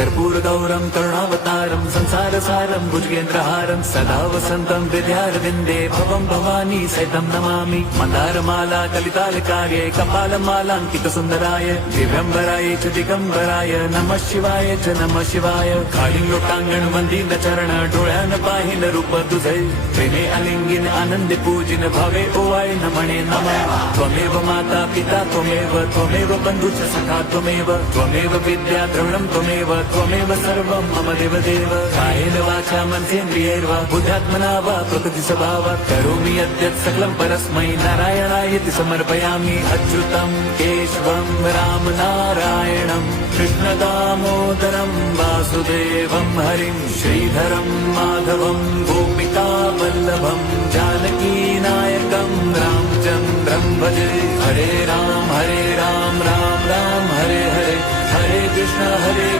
कर्पूर गौरम करुणावतारम संसार सारम भुजगेंद्रहारम सदा वसंतम हृदयारविंदे भवम भवानी सहितं नमामि मंदारमाला कलितालकार्ये कपालमालांकित सुंदराय दिव्यंबराय च दिगंबराय नमः शिवाय च नमः शिवाय काळी लोटांगण वंदित चरण डोळ्यान पाहिन रूप तुझे प्रेमे अलिंगिन आनंदे पूजिन भावे ओवाळे नमणे नमः त्वमेव माता पिता त्वमेव बंधुच सखा त्वमेव विद्या द्रविणं त्वमेव सर्वं मम देवदेव कायेन वाचा मनसेन्द्रियैर्वा बुद्ध्यात्मना वा प्रकृति स्वभावात् करोमि यद्यत् सकलं परस्मै नारायणायति समर्पयामि अच्युतं केशवं राम नारायणं कृष्णदामोदरं वासुदेवं हरिं श्रीधरं माधवं गोपिकावल्लभं जानकीनायकं रामचन्द्रं भजे हरे राम राम राम हरे हरे हरे कृष्ण हरे